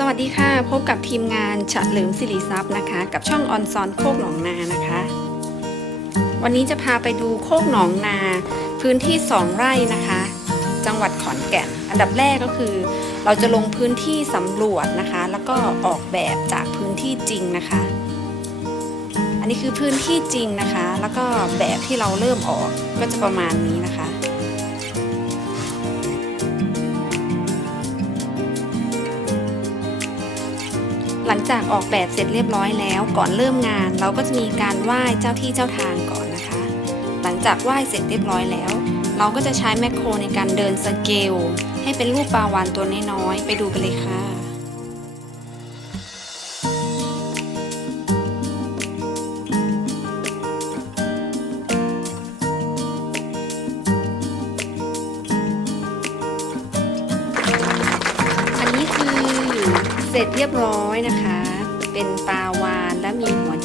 สวัสดีค่ะ พบกับทีมงานฉะเหลิมสิริทรัพย์นะคะ กับช่องออนซอนโคกหนองนานะคะ วันนี้จะพาไปดูโคกหนองนา พื้นที่ 2 ไร่นะคะ จังหวัดขอนแก่น อันดับแรกก็คือ เราจะลงพื้นที่สำรวจนะคะ แล้วก็ออกแบบจากพื้นที่จริงนะคะ อันนี้คือพื้นที่จริงนะคะ แล้วก็แบบที่เราเริ่มออกก็จะประมาณนี้นะคะ หลังจากออกแบบเสร็จเรียบร้อยแล้ว ก่อนเริ่มงาน เราก็จะมีการไหว้เจ้าที่เจ้าทางก่อนนะคะ หลังจากไหว้เสร็จเรียบร้อยแล้ว เราก็จะใช้แมคโครในการเดินสเกลให้เป็นรูปปลาวานตัวน้อยๆไปดูกันเลยค่ะ เสร็จเรียบร้อยนะคะ เป็นปลาวานและมีหัว